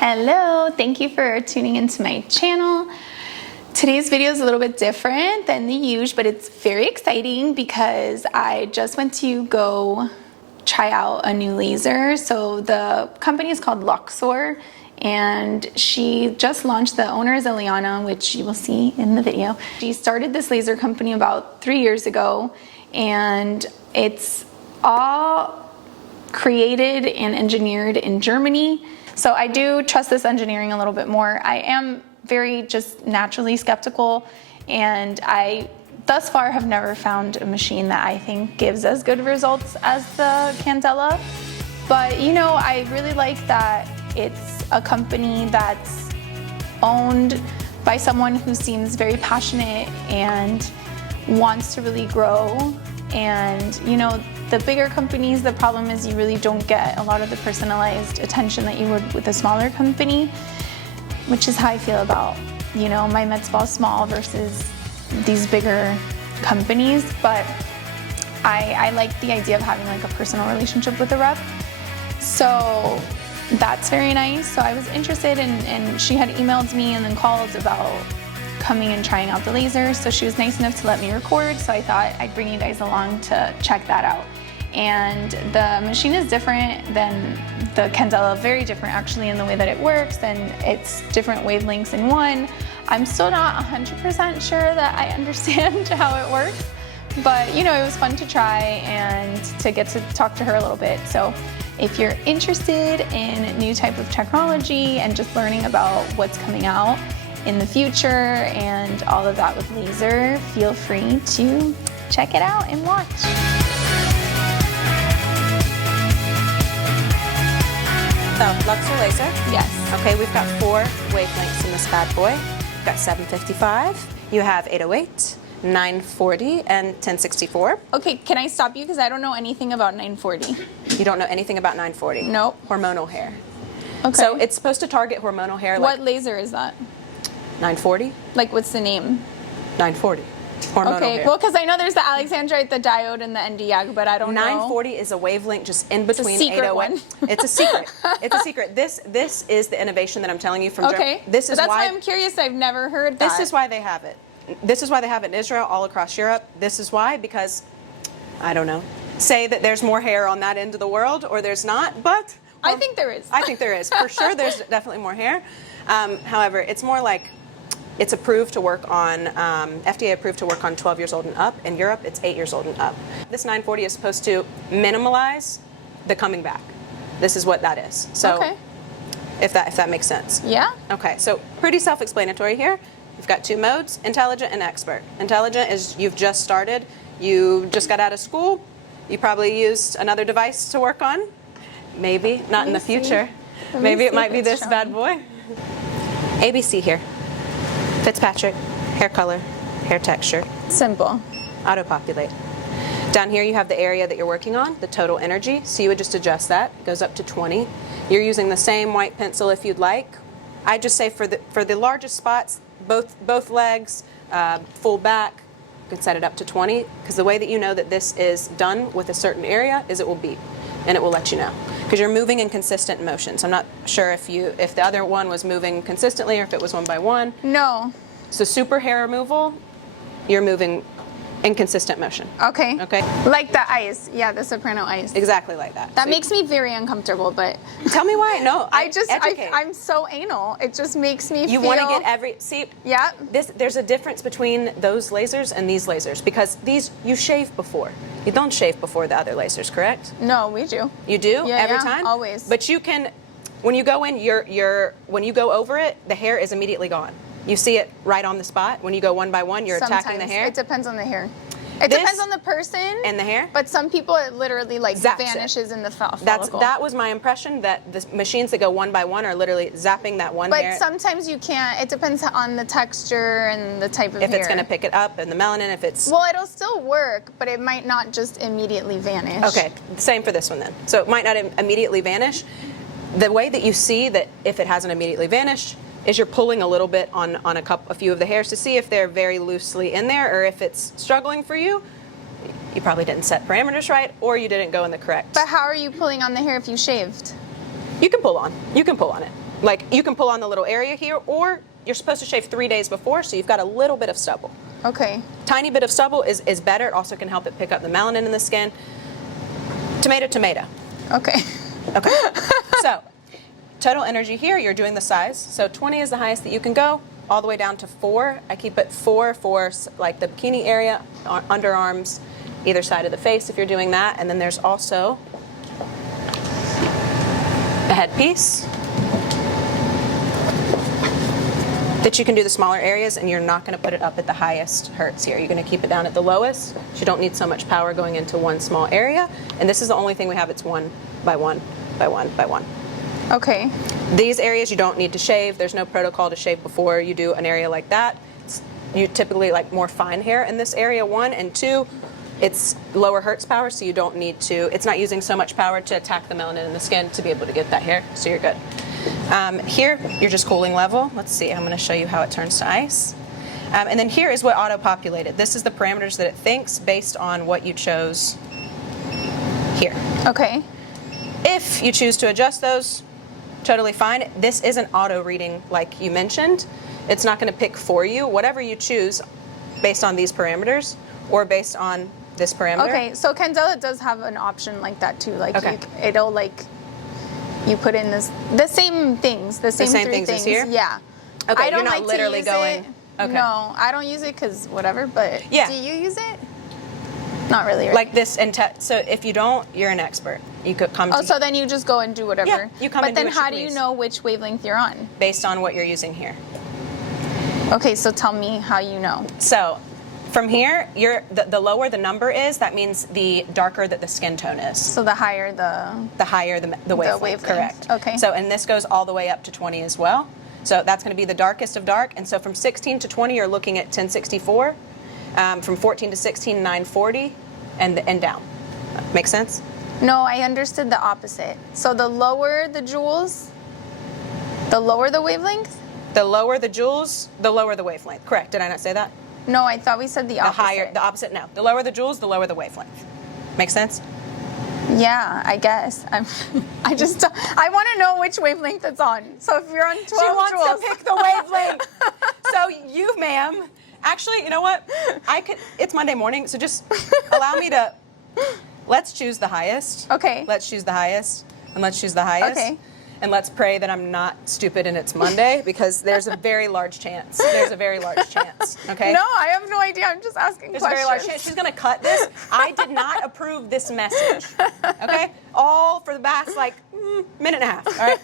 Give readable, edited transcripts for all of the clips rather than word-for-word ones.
Hello, thank you for tuning into my channel. Today's video is a little bit different than the usual, but it's very exciting because I just went to go try out a new laser. So the company is called Luxser, and she just launched. The owner is Eliana, which you will see in the video. She started this laser company about 3 years ago, and it's all created and engineered in Germany. So I do trust this engineering a little bit more. I am very just naturally skeptical, and I thus far have never found a machine that I think gives as good results as the Candela. But you know, I really like that it's a company that's owned by someone who seems very passionate and wants to really grow. And you know, the bigger companies, the problem is you really don't get a lot of the personalized attention that you would with a smaller company, which is how I feel about, you know, my med spa small versus these bigger companies. But I like the idea of having like a personal relationship with the rep. So that's very nice. So I was interested, and she had emailed me and then called about coming and trying out the laser. So she was nice enough to let me record, so I thought I'd bring you guys along to check that out. And the machine is different than the Candela, very different actually in the way that it works, and it's different wavelengths in one. I'm still not 100% sure that I understand how it works, but you know, it was fun to try and to get to talk to her a little bit. So if you're interested in new type of technology and just learning about what's coming out in the future and all of that with laser, feel free to check it out and watch. So, Luxser laser? Yes. Okay, we've got 4 wavelengths in this bad boy. We've got 755, you have 808, 940, and 1064. Okay, can I stop you because I don't know anything about 940. You don't know anything about 940? Nope. Hormonal hair. Okay. So it's supposed to target hormonal hair. What laser is that? 940? Like, what's the name? 940. Hormonal okay, hair. well, because I know there's the Alexandrite, the Diode, and the Nd:YAG, but I don't know. 940 is a wavelength just in between 808. One. It's a secret. It's a secret. This is the innovation that I'm telling you from Okay. This is that's why I'm curious. I've never heard that. This is why they have it. This is why they have it in Israel, all across Europe. This is why, because, I don't know, say that there's more hair on that end of the world, or there's not, but... Well, I think there is. I think there is. For sure, there's definitely more hair. However, it's more like, it's approved to work on, FDA approved to work on 12 years old and up. In Europe, it's 8 years old and up. This 940 is supposed to minimalize the coming back. This is what that is. So, okay. if that makes sense. Yeah. Okay, so pretty self-explanatory here. You've got 2 modes, intelligent and expert. Intelligent is you've just started, you just got out of school, you probably used another device to work on. Maybe, not in the future. Maybe it might be this bad boy. ABC here. Fitzpatrick, hair color, hair texture. Simple. Auto-populate. Down here you have the area that you're working on, the total energy, so you would just adjust that. It goes up to 20. You're using the same white pencil if you'd like. I just say for the largest spots, both legs, full back, you can set it up to 20, because the way that you know that this is done with a certain area is it will beep, and it will let you know. Because you're moving in consistent motion. So I'm not sure if the other one was moving consistently or if it was one by one. No. So super hair removal, you're moving in consistent motion. Okay. Okay. Like the ice. Yeah, the soprano ice. Exactly like that. That makes me very uncomfortable, but... Tell me why. No, I'm so anal. It just makes me feel... You want to get every... See, yeah. There's a difference between those lasers and these lasers, because these, you shave before. You don't shave before the other lasers, correct? No, we do. You do? Yeah, every time? Always. But you can, when you go in, when you go over it, the hair is immediately gone. You see it right on the spot. When you go one by one, you're attacking the hair. It depends on the hair. It depends on the person. And the hair? But some people, it literally like Zaps vanishes in the follicle. That was my impression, that the machines that go one by one are literally zapping that one hair. But sometimes you can't. It depends on the texture and the type of hair. If it's going to pick it up and the melanin, if it's... Well, it'll still work, but it might not just immediately vanish. Okay, same for this one then. So it might not immediately vanish. The way that you see that if it hasn't immediately vanished is you're pulling a little bit on a few of the hairs to see if they're very loosely in there, or if it's struggling for you. You probably didn't set parameters right, or you didn't go in the correct. But how are you pulling on the hair if you shaved? You can pull on. You can pull on it. Like you can pull on the little area here, or you're supposed to shave 3 days before, so you've got a little bit of stubble. Okay. Tiny bit of stubble is better. It also can help it pick up the melanin in the skin. Tomato, tomato. Okay. Okay. So, total energy here, you're doing the size. So 20 is the highest that you can go, all the way down to 4. I keep it 4 for like the bikini area, underarms, either side of the face if you're doing that. And then there's also a headpiece that you can do the smaller areas, and you're not going to put it up at the highest hertz here. You're going to keep it down at the lowest, so you don't need so much power going into one small area. And this is the only thing we have. It's 1 by 1 by 1 by 1. Okay. These areas you don't need to shave. There's no protocol to shave before you do an area like that. You typically like more fine hair in this area, 1, and 2, it's lower hertz power, so you don't need to, it's not using so much power to attack the melanin in the skin to be able to get that hair, so you're good. Here, you're just cooling level. Let's see, I'm going to show you how it turns to ice. And then here is what auto-populated. This is the parameters that it thinks based on what you chose here. Okay. If you choose to adjust those, totally fine. This isn't auto-reading like you mentioned. It's not going to pick for you. Whatever you choose based on these parameters or based on this parameter. Okay, so Candela does have an option like that too. Like Okay. it'll like, you put in the same things, the same 3 things as here? Yeah. Okay, I don't you're not like literally to use going. It. Okay. No, I don't use it because whatever. But Yeah. do you use it? Not really. Right? Like this, so if you don't, you're an expert. You could come Oh, to so then you just go and do whatever. Yeah, you come but and do then what you how do you please. know which wavelength you're on? based on what you're using here. Okay, so tell me how you know. So from here, the lower the number is, that means the darker that the skin tone is. So the higher the Higher the wavelength, wavelength. correct. Okay. So, and this goes all the way up to 20 as well. So that's going to be the darkest of dark. And so from 16 to 20, you're looking at 1064. From 14 to 16, 940, and down. Make sense? No, I understood the opposite. So the lower the joules, the lower the wavelength? The lower the joules, the lower the wavelength. Correct. Did I not say that? No, I thought we said the The opposite. higher, the opposite, no. The lower the joules, the lower the wavelength. Make sense? Yeah, I guess. I want to know which wavelength it's on. So if you're on 12 She wants joules. to pick the wavelength. So you, ma'am, actually, you know what? It's Monday morning, so just allow me to, let's choose the highest. Okay. Let's choose the highest, and let's choose the highest. Okay. And let's pray that I'm not stupid and it's Monday, because there's a very large chance. There's a very large chance, okay? No, I have no idea. I'm just asking There's questions. a very large chance. She's going to cut this. I did not approve this message, okay? All for the past, minute and a half, all right?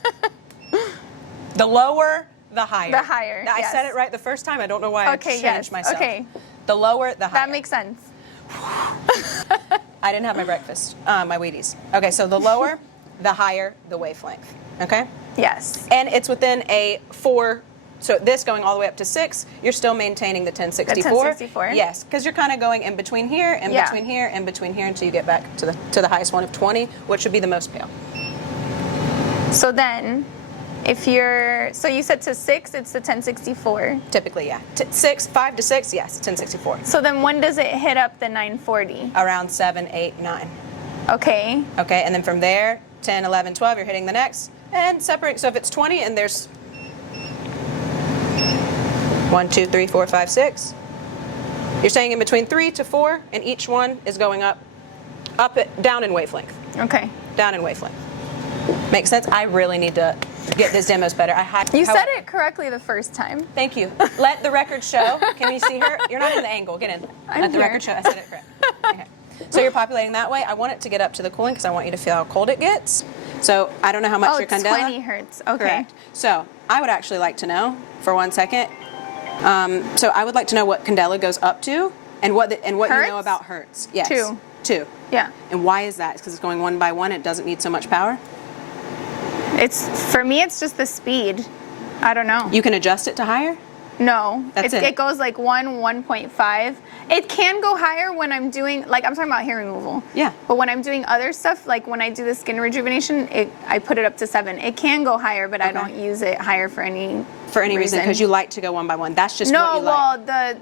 The lower, the higher. The higher, I yes. said it right the first time. I don't know why I Okay, changed yes. myself. Okay. The lower, the higher. That makes sense. I didn't have my breakfast, my Wheaties. Okay, so the lower, the higher the wavelength, okay? Yes. And it's within a 4, so this going all the way up to 6, you're still maintaining the 1064. The 1064? Yes, because you're kind of going in between here, in Yeah. between here, in between here, until you get back to the highest one of 20, which would be the most pale. So then, so you said to 6, it's the 1064. Typically, yeah. 5 to 6, yes, 1064. So then when does it hit up the 940? Around 7, 8, 9. Okay. Okay, and then from there, 10, 11, 12, you're hitting the next. And separate, so if it's 20 and there's 1, 2, 3, 4, 5, 6, you're staying in between 3 to 4, and each one is going down in wavelength. Okay. Down in wavelength. Makes sense? I really need to get this demos better. You said it correctly the first time. Thank you. Let the record show. Can you see her? You're not in the angle. Get in. Let the here. record show. I said it correct. Okay. So you're populating that way. I want it to get up to the cooling because I want you to feel how cold it gets. So I don't know how much your it's candela. 20 hertz. Okay. Correct. So I would actually like to know, for 1 second, so I would like to know what candela goes up to, and what you Hertz? know about hertz. Yes. 2. 2. Yeah. And why is that? It's because it's going 1 by 1. It doesn't need so much power. For me, it's just the speed. I don't know. You can adjust it to higher. No, That's it. It goes like 1.5. It can go higher when I'm doing, I'm talking about hair removal. Yeah. But when I'm doing other stuff, like when I do the skin rejuvenation, I put it up to 7. It can go higher, but I don't use it higher for any reason, because you like to go 1 by 1. That's just what you like. No,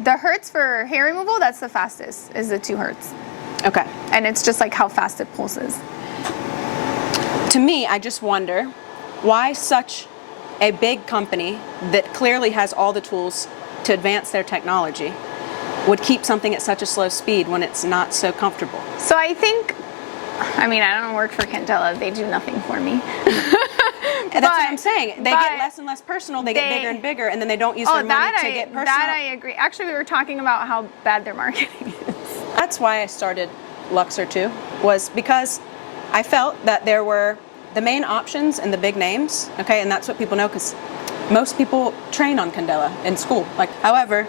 the hertz for hair removal, that's the fastest, is the 2 hertz. Okay. And it's just like how fast it pulses. To me, I just wonder why such a big company that clearly has all the tools to advance their technology would keep something at such a slow speed when it's not so comfortable? So I think, I mean, I don't work for Candela. They do nothing for me. And that's what I'm saying. They get less and less personal. They get bigger and bigger, and then they don't use their money to get personal. That I agree. Actually, we were talking about how bad their marketing is. That's why I started Luxser too, was because I felt that there were the main options and the big names, okay, and that's what people know because most people train on Candela in school. However,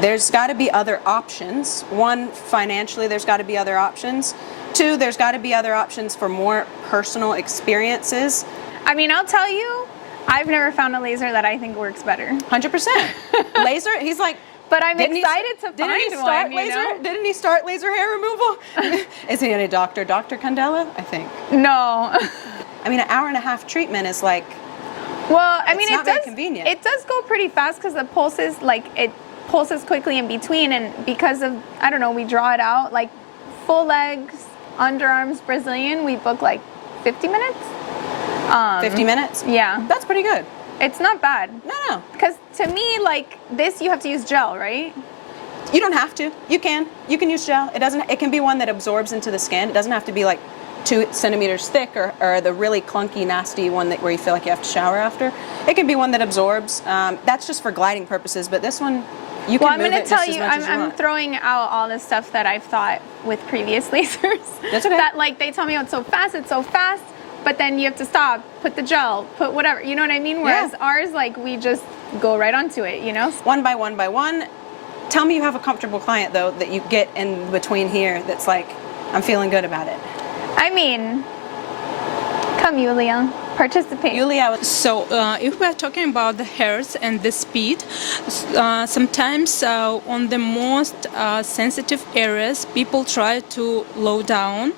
there's got to be other options. One, financially, there's got to be other options. Two, there's got to be other options for more personal experiences. I mean, I'll tell you, I've never found a laser that I think works better. 100%. Laser, he's like, but I'm excited to find one, you know? Didn't he start laser hair removal? Is he any doctor? Dr. Candela, I think. No. I mean, an hour and a half treatment is like, well, I mean, not very convenient. It does go pretty fast because the pulses, it pulses quickly in between, and because of, I don't know, we draw it out, like full legs, underarms, Brazilian, we book like 50 minutes. 50 minutes? Yeah. That's pretty good. It's not bad. No. Because to me, like this, you have to use gel, right? You don't have to. You can use gel. It can be one that absorbs into the skin. It doesn't have to be like 2 centimeters thick or the really clunky, nasty one where you feel like you have to shower after. It can be one that absorbs. That's just for gliding purposes, but this one, you can move it just as much as you want. I'm throwing out all the stuff that I've thought with previous lasers. That's okay. That like they tell me, oh, it's so fast, but then you have to stop, put the gel, put whatever, you know what I mean? Whereas ours, like we just go right onto it, you know? One by one. Tell me you have a comfortable client though that you get in between here that's like, I'm feeling good about it. I mean, come Yulia, participate. Yulia. So if we're talking about the hairs and the speed, sometimes on the most sensitive areas, people try to low down.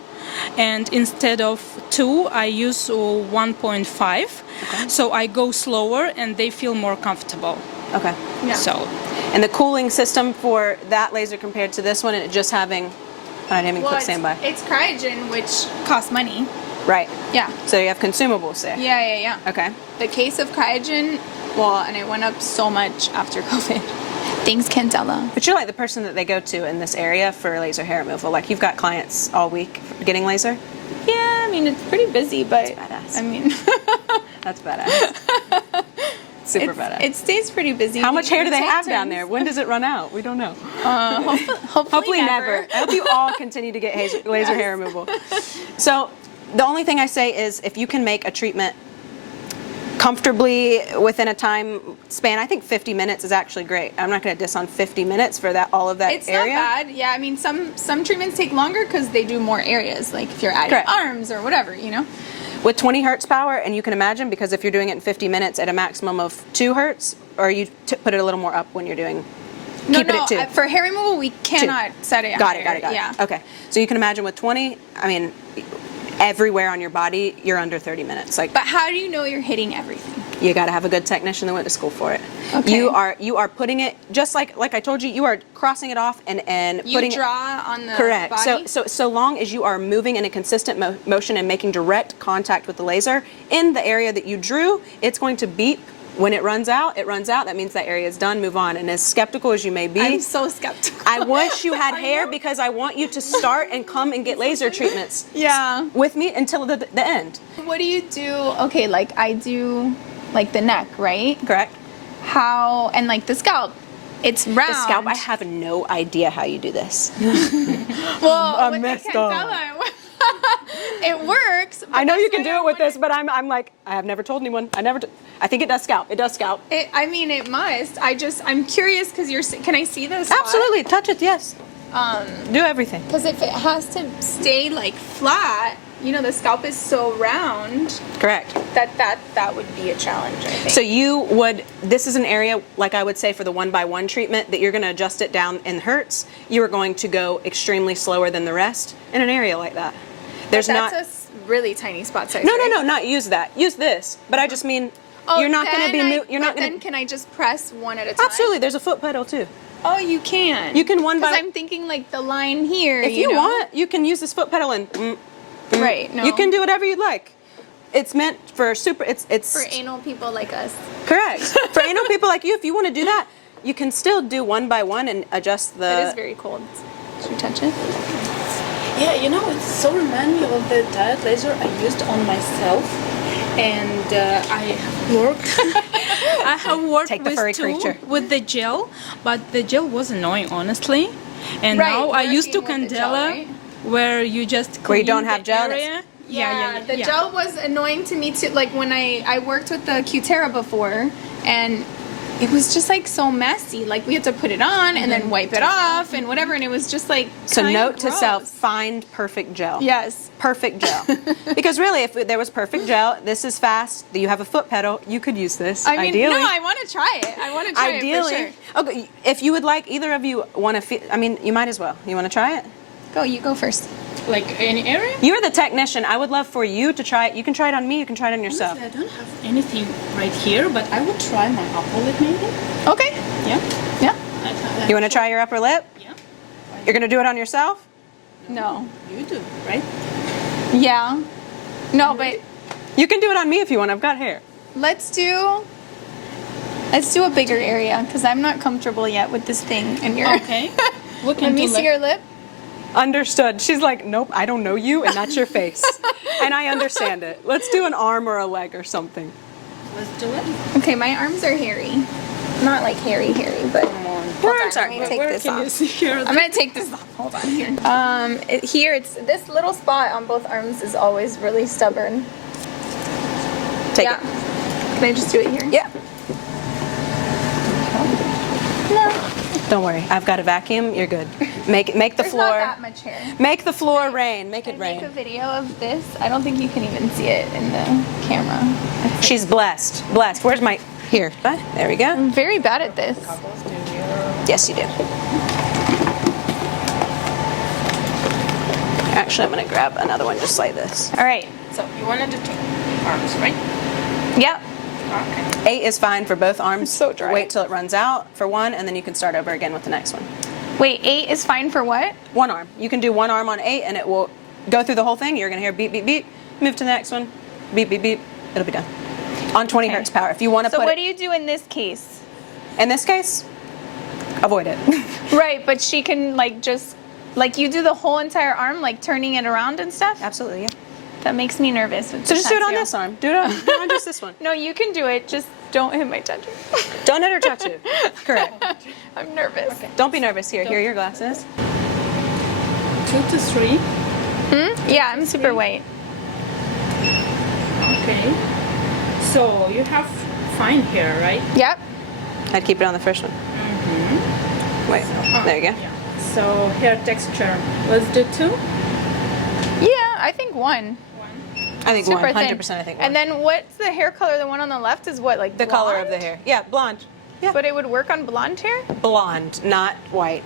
And instead of 2, I use 1.5. Okay. So I go slower and they feel more comfortable. Okay. Yeah. So, and the cooling system for that laser compared to this one, and just having, I didn't even click standby. It's cryogen, which costs money. Right. Yeah. So you have consumables there. Yeah. Okay. The case of cryogen, and it went up so much after COVID. Thanks, Candela. But you're like the person that they go to in this area for laser hair removal. Like you've got clients all week getting laser? Yeah, I mean, it's pretty busy, but that's badass. I mean, that's badass. Super badass. It stays pretty busy. How much hair do they have down there? When does it run out? We don't know. Hopefully never. I hope you all continue to get laser hair removal. So the only thing I say is if you can make a treatment comfortably within a time span, I think 50 minutes is actually great. I'm not going to diss on 50 minutes for all of that area. It's not bad. Yeah, I mean, some treatments take longer because they do more areas, like if you're adding arms or whatever, you know? With 20 hertz power, and you can imagine, because if you're doing it in 50 minutes at a maximum of 2 hertz, or you put it a little more up when you're doing, keep it at 2. For hair removal, we cannot set it Got it. Yeah. Okay, so you can imagine with 20, I mean, everywhere on your body, you're under 30 minutes. But how do you know you're hitting everything? You got to have a good technician that went to school for it. Okay. You are putting it just like I told you. You are crossing it off and putting you draw on the correct. body? So long as you are moving in a consistent motion and making direct contact with the laser in the area that you drew, it's going to beep. When it runs out, That means that area is done. Move on. And as skeptical as you may be, I'm so skeptical. I wish you had hair because I want you to start and come and get laser treatments. Yeah. With me until the end. What do you do? Okay, like I do, like the neck, right? Correct. How and like the scalp, it's round. The scalp, I have no idea how you do this. Well, I'm with messed the up. Candela, it works. I know you can do it with this, but I'm like, I have never told anyone. I think it does scalp. It does scalp. I mean, it must. I'm curious because can I see this? Absolutely, touch it. Yes. Do everything. Because if it has to stay like flat, you know, the scalp is so round. Correct. That would be a challenge, I think. So this is an area, like I would say for the 1x1 treatment, that you're going to adjust it down in hertz. You are going to go extremely slower than the rest in an area like that. That's a really tiny spot size. No, right? no, not use that. Use this. But I just mean, you're not going to be. Then can I just press one at a time? Absolutely. There's a foot pedal too. Oh, you can. You can one by. Because I'm thinking like the line here. If you want, you can use this foot pedal and. Right. No. You can do whatever you'd like. it's meant for it's For anal people like us. correct. For anal people like you, if you want to do that, you can still do one by one and adjust the. It is very cold. Should we touch it? Yeah, you know, it so reminds me of the Diode laser I used on myself, and I have worked. I have worked Take the furry with creature. with the gel, but the gel was annoying, honestly. And Right, now I used to working with the gel, Candela, right? where you just Where you clean don't have the gel, area. The gel was annoying to me too. Like when I worked with the Cutera before, and it was just like so messy. Like we had to put it on and then wipe it off and whatever, and it was just like So kinda note to gross. self: find perfect gel. Yes. Perfect gel. Because really, if there was perfect gel, this is fast. You have a foot pedal. You could use this. I mean, ideally. no, I want to try it. I want to try Ideally. it for sure. Okay, if you would like, either of you want to feel. I mean, you might as well. You want to try it? Go, you go first. Like any area? You're the technician. I would love for you to try it. You can try it on me. You can try it on yourself. Honestly, I don't have anything right here, but I would try my upper lip maybe. Okay. Yeah. Yeah. You want to try your upper lip? Yeah. You're gonna do it on yourself? No. You do, right? Yeah. No, but You can do it on me if you want. I've got hair. let's do a bigger area because I'm not comfortable yet with this thing in your. Okay. We Let can me do see your lip. Understood. She's like, nope, I don't know you, and that's your face. And I understand it. Let's do an arm or a leg or something. Let's do it. Okay, my arms are hairy. Not like hairy, but. Where, on, sorry. let me take this can you off. see your I'm gonna take this off. Hold on here. Here it's this little spot on both arms is always really stubborn. Take yeah. it. Can I just do it here? Yeah. No. Don't worry. I've got a vacuum. You're good. Make the There's not floor. that much hair. Make the floor rain. Make it Can I make a rain. video of this? I don't think you can even see it in the camera. She's blessed. Blessed. Where's my here? There we go. I'm very bad at this. Yes, you do. Actually, I'm gonna grab another one just like this. All right. So you wanted to do arms, right? Yep. Okay. 8 is fine for both arms. so dry. Wait till it runs out for one, and then you can start over again with the next one. Wait, 8 is fine for what? One arm. You can do one arm on 8, and it will go through the whole thing. You're gonna hear beep, beep, beep. Move to the next one. Beep, beep, beep. It'll be done. On 20 hertz power. If you want to So put what it, do you do in this case? in this case, avoid it. Right, but she can like just like you do the whole entire arm, like turning it around and stuff. Absolutely, yeah. That makes me nervous. With So the just do it on tattoo. this arm. Do it on just this one. No, you can do it. Just don't hit my tattoo. Don't hit her tattoo. Correct. I'm nervous. Don't be nervous. Here are your glasses. 2 to 3. Yeah, I'm super white. Okay. So you have fine hair, right? Yep. I'd keep it on the first one. Wait, there you go. Yeah. So hair texture. Let's do 2. Yeah, I think 1. I think Super 100%. thin. I think 1. And then what's the hair color? The one on the left is what, like the color of blonde? the hair. Yeah, blonde. Yeah, But it would work on blonde hair. blonde, not white.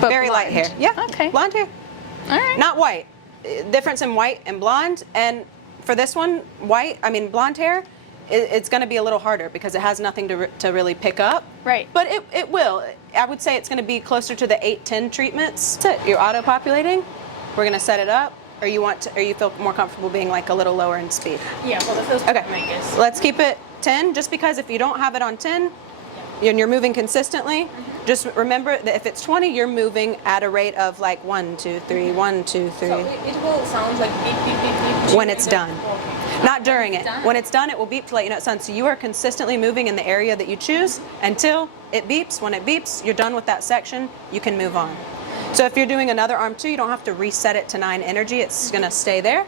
But Very light blonde. hair. Yeah. Okay. Blonde hair, All right. not white. Difference in white and blonde. And for this one, blonde hair, it's going to be a little harder because it has nothing to really pick up. Right. But it will. I would say it's going to be closer to the 8-10 treatments. That's it. You're auto-populating. We're going to set it up. Or you feel more comfortable being like a little lower in speed? Yeah, for the first Okay. one, I guess. Let's keep it 10, just because if you don't have it on 10 and you're moving consistently, just remember that if it's 20, you're moving at a rate of like 1, 2, 3, 1, 2, 3. So it will sound like beep, beep, beep, beep. When it's done. Okay. Not during it. done. When it's done, it will beep to let you know it's done. So you are consistently moving in the area that you choose until it beeps. When it beeps, you're done with that section. You can move on. So if you're doing another arm too, you don't have to reset it to 9 energy. It's going to stay there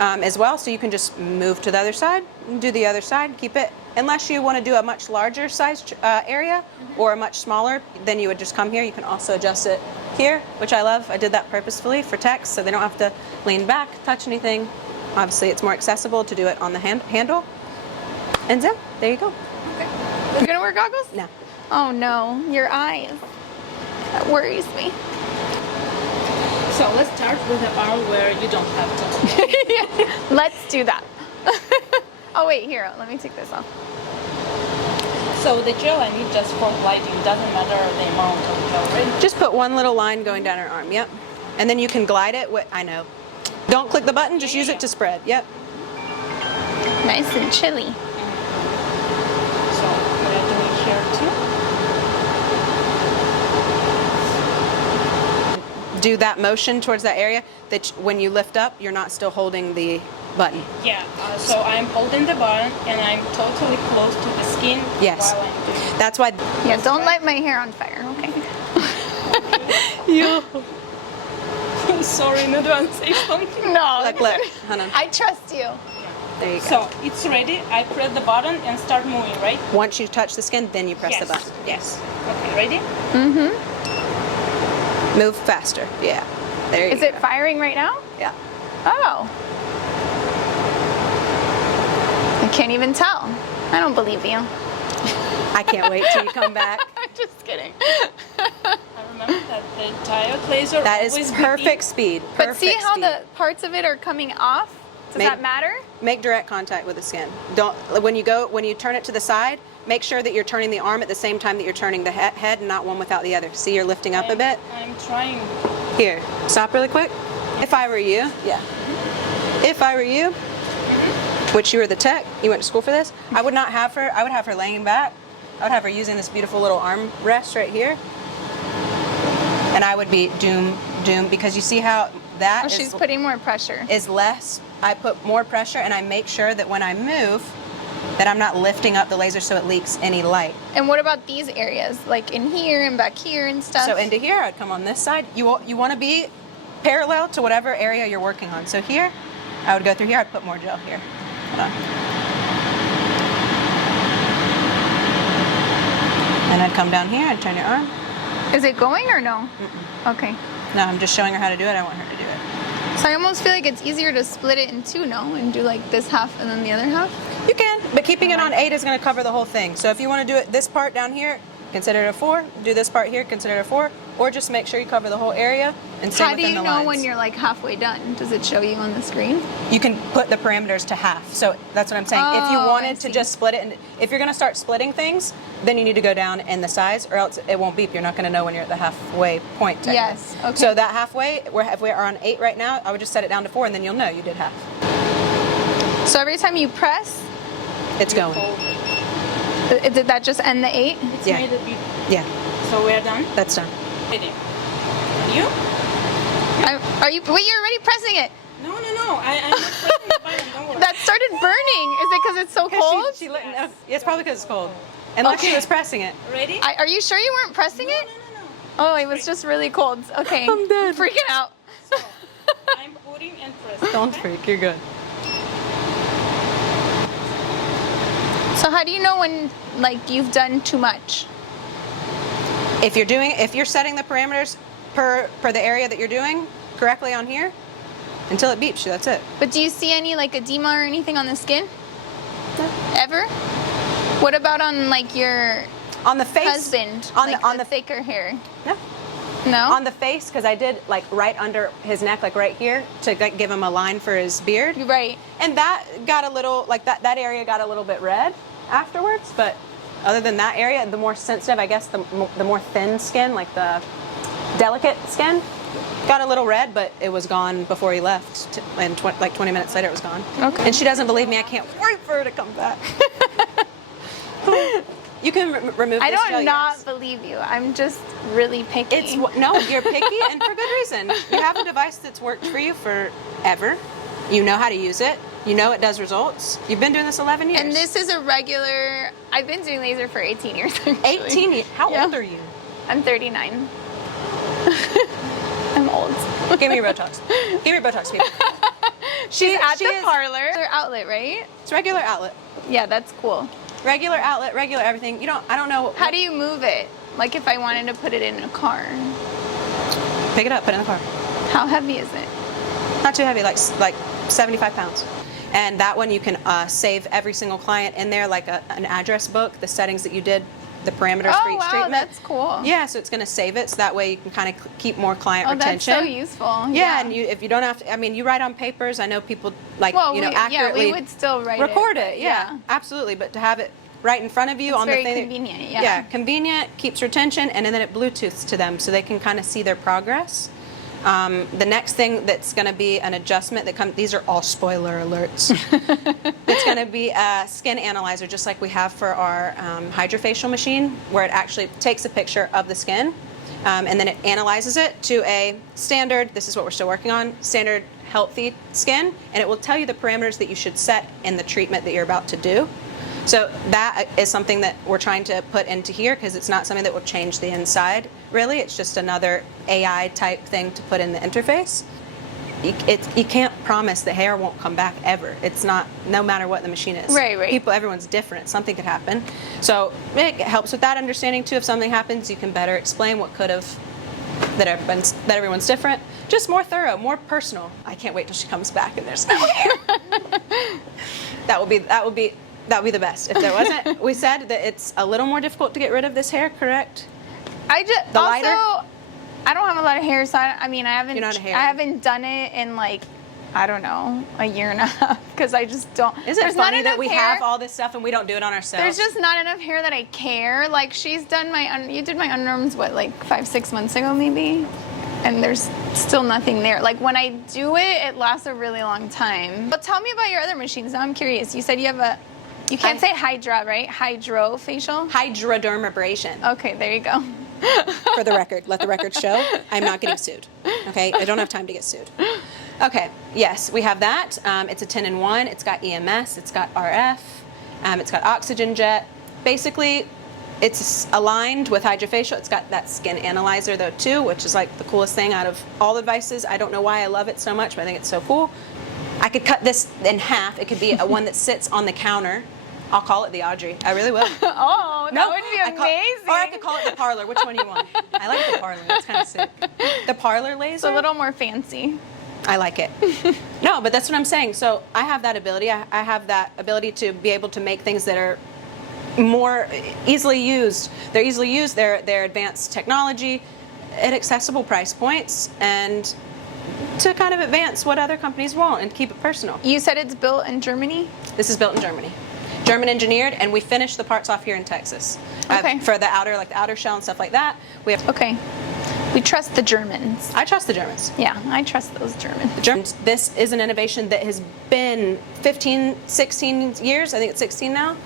as well. So you can just move to the other side, and do the other side, keep it. Unless you want to do a much larger size area or a much smaller, then you would just come here. You can also adjust it here, which I love. I did that purposefully for text, so they don't have to lean back, touch anything. Obviously, it's more accessible to do it on the handle. And then, there you go. You're gonna wear goggles? No. Oh no, your eyes. That worries me. So let's start with the arm where you don't have to. Let's do that. Oh wait, here, let me take this off. So the gel I need just for gliding. Doesn't matter the amount of gel, right? Just put one little line going down her arm, yep. And then you can glide it with, I know. Don't click the button, just use it to spread, yep. Nice and chilly. So what I'm doing here too. Do that motion towards that area that when you lift up, you're not still holding the button. Yeah, so I'm holding the button and I'm totally close to the skin Yes. while I'm doing it. That's why. Yeah, don't light my hair on fire, okay? Yeah. Sorry, no, do I say something? No. Look, look, hold on. I trust you. There you go. So it's ready. I press the button and start moving, right? Once you touch the skin, then you press Yes. the button. Yes. Okay, ready? Mm-hmm. Move faster. Yeah. There you Is go. it firing right now? Yeah. Oh. I can't even tell. I don't believe you. I can't wait till you come back. I'm just kidding. I remember that the diode laser That is always perfect speed. But see Perfect how speed. the parts of it are coming off? Does Make- that matter? Make direct contact with the skin. Don't when you turn it to the side, make sure that you're turning the arm at the same time that you're turning the head and not one without the other. See, you're lifting up a bit. I'm trying. Here, stop really quick. If I were you, yeah. If I were you, which you were the tech, you went to school for this, I would not have her, I would have her laying back. I would have her using this beautiful little arm rest right here. And I would be doom, because you see how that Oh, she's putting more pressure. is less. I put more pressure and I make sure that when I move, that I'm not lifting up the laser so it leaks any light. And what about these areas? Like in here and back here and stuff? So into here, I'd come on this side. You want to be parallel to whatever area you're working on. So here, I would go through here. I'd put more gel here. Hold on. And I'd come down here and turn your arm. Is it going or no? Okay. No, I'm just showing her how to do it. I want her to do it. So I almost feel like it's easier to split it in two, no? And do like this half and then the other half? You can, but keeping it on 8 is going to cover the whole thing. So if you want to do it this part down here, consider it a 4. Do this part here, consider it a 4. Or just make sure you cover the whole area and stay How do within you the know lines. when you're like halfway done? Does it show you on the screen? You can put the parameters to half. So that's what I'm saying. If you Oh, I wanted to see. just split it, and if you're going to start splitting things, then you need to go down in the size, or else it won't beep. You're not going to know when you're at the halfway point. technically. Yes, okay. So that halfway, if we are on 8 right now, I would just set it down to 4, and then you'll know you did half. So every time you press, It's going. did that just end the 8? It's Yeah. made a bit. Yeah, So we're done. that's done. Ready. You? Are you? Wait, you're already pressing it. No. I'm not pressing the button. Don't worry. That started burning. Is it because it's so cold? Yeah, it's probably because it's cold. Unless she Okay. was pressing it. Ready? Are you sure you weren't pressing it? No. Oh, it was just really cold. Okay. I'm dead. Freaking out. So I'm putting and pressing. Don't okay? freak, you're good. So how do you know when like you've done too much? If you're setting the parameters per the area that you're doing correctly on here, until it beeps you, that's it. But do you see any like edema or anything on the skin? Ever? What about on like your On the face, husband? on like the on the the thicker hair? no. No. On the face, because I did like right under his neck, like right here, to like, give him a line for his beard. You're right. And that got a little, like that area got a little bit red afterwards. But other than that area, the more sensitive, I guess, the more thin skin, like the delicate skin, got a little red, but it was gone before he left. And like 20 minutes later, it was gone. Okay. And she doesn't believe me. I can't wait for her to come back. You can remove I this don't gel, not yes. believe you. I'm just really picky. No, you're picky and for good reason. You have a device that's worked for you forever. You know how to use it. You know it does results. You've been doing this 11 years. And this is a regular. I've been doing laser for 18 years. Actually. 18 years. How Yeah. old are you? I'm 39. I'm old. Give me your Botox. Give me your Botox, people. She's at she the is- parlor. Their outlet, right? It's regular outlet. Yeah, that's cool. Regular outlet, regular everything. I don't know. How do you move it? Like if I wanted to put it in a car, Pick it up, put it in the car. how heavy is it? Not too heavy, like 75 pounds. And that one you can save every single client in there, like an address book, the settings that you did, the parameters for Oh each wow, treatment. that's cool. Yeah, so it's going to save it, so that way you can kind of keep more client Oh, that's retention. so useful. Yeah, and if you don't have to, I mean, you write on papers. I know people like Well, accurately we would still write record it. it. Yeah, absolutely. But to have it right in front of you It's on the very thing, convenient, yeah. convenient, keeps retention, and then it Bluetooths to them, so they can kind of see their progress. The next thing that's going to be an adjustment that comes, these are all spoiler alerts. It's going to be a skin analyzer, just like we have for our hydrofacial machine, where it actually takes a picture of the skin and then it analyzes it to a standard, this is what we're still working on, standard healthy skin, and it will tell you the parameters that you should set in the treatment that you're about to do. So that is something that we're trying to put into here, because it's not something that will change the inside, really. It's just another AI type thing to put in the interface. You can't promise that hair won't come back ever. It's not, no matter what the machine is. Right. Everyone's different. Something could happen. So it helps with that understanding too. If something happens, you can better explain what could have, that everyone's different. Just more thorough, more personal. I can't wait till she comes back and there's no hair. That would be the best if there wasn't. We said that it's a little more difficult to get rid of this hair, correct? I don't have a lot of hair, so I haven't. You're not a hair. I haven't done it in like, I don't know, a year and a half, because I just don't. Isn't it funny that we have all this stuff and we don't do it on ourselves? There's just not enough hair that I care. Like, she's done you did my underarms, what, like 5-6 months ago maybe? And there's still nothing there. Like, when I do it, it lasts a really long time. But tell me about your other machines. Now I'm curious. You said you have you can't say hydra, right? Hydrofacial? Hydrodermabrasion. Okay, there you go. For the record, let the record show, I'm not getting sued. Okay, I don't have time to get sued. Okay, yes, we have that. It's a 10-in-1. It's got EMS. It's got RF. It's got oxygen jet. Basically, it's aligned with hydrofacial. It's got that skin analyzer though too, which is like the coolest thing out of all the devices. I don't know why I love it so much, but I think it's so cool. I could cut this in half. It could be a one that sits on the counter. I'll call it the Audrey. I really will. Oh, that would be amazing. Or I could call it the parlor. Which one do you want? I like the parlor. That's kind of sick. The parlor laser? It's a little more fancy. I like it. No, but that's what I'm saying. So I have that ability. I have that ability to be able to make things that are more easily used. They're easily used. They're advanced technology at accessible price points, and to kind of advance what other companies won't and keep it personal. You said it's built in Germany? This is built in Germany. German engineered, and we finished the parts off here in Texas. Okay. For the outer shell and stuff like that. Okay. We trust the Germans. I trust the Germans. Yeah, I trust those Germans. The Germans. This is an innovation that has been 15, 16 years, I think it's 16 now,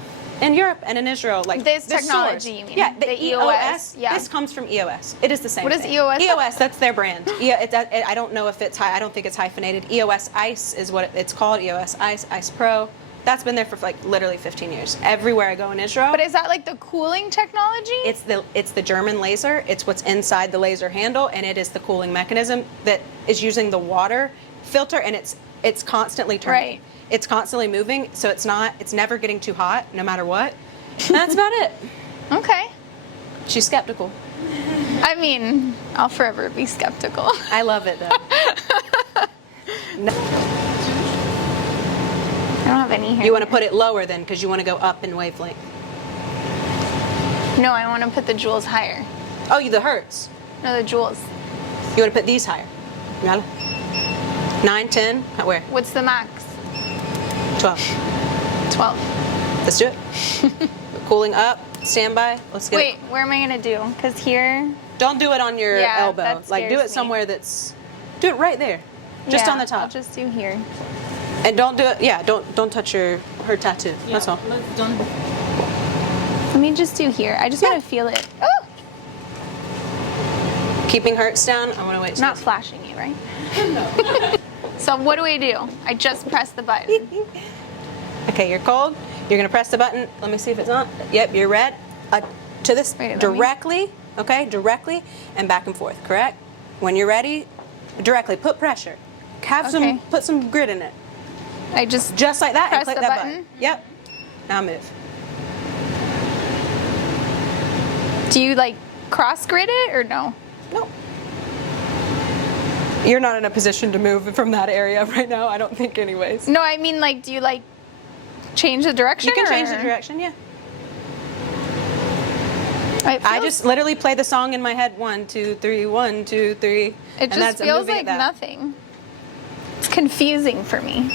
in Europe and in Israel. Like this technology, you mean? Yeah, the EOS. Yeah. This comes from EOS. It is the same What is thing. EOS? EOS, that's their brand. I don't know if it's I don't think it's hyphenated. EOS Ice is what it's called. EOS Ice, Ice Pro. That's been there for like literally 15 years. Everywhere I go in Israel. But is that like the cooling technology? It's the German laser. It's what's inside the laser handle, and it is the cooling mechanism that is using the water filter, and it's constantly turning. Right. It's constantly moving, so it's never getting too hot, no matter what. And that's about it. Okay. She's skeptical. I mean, I'll forever be skeptical. I love it though. No. I don't have any hair. You want to put it lower then, because you want to go up in wavelength. No, I want to put the jewels higher. Oh, the hertz. No, the jewels. You want to put these higher. 9, 10, where? What's the max? 12. 12. Let's do it. Cooling up, standby. Let's get Wait, it. where am I going to do? Because here... Don't do it on your elbow. that Like, do scares it somewhere do it right there. Just on the top. I'll just do here. And don't do it, don't touch her tattoo. Yeah, that's all. Let me just do here. I just want to feel it. Oh! Keeping hertz down. I want to wait. Not flashing you, right? No. So what do I do? I just press the button. Okay, you're cold. You're going to press the button. Let me see if it's on. Yep, you're red. To this directly, okay? Directly and back and forth, correct? When you're ready, directly. Put pressure. Put some grit in it. I just like that, press and click the that button. Yep. Now move. Do you like cross grid it or no? No. You're not in a position to move from that area right now, I don't think anyways. No, I mean like, do you like change the direction? You can change the direction, yeah. I just literally play the song in my head, 1, 2, 3, 1, 2, 3. It just feels like nothing. It's confusing for me.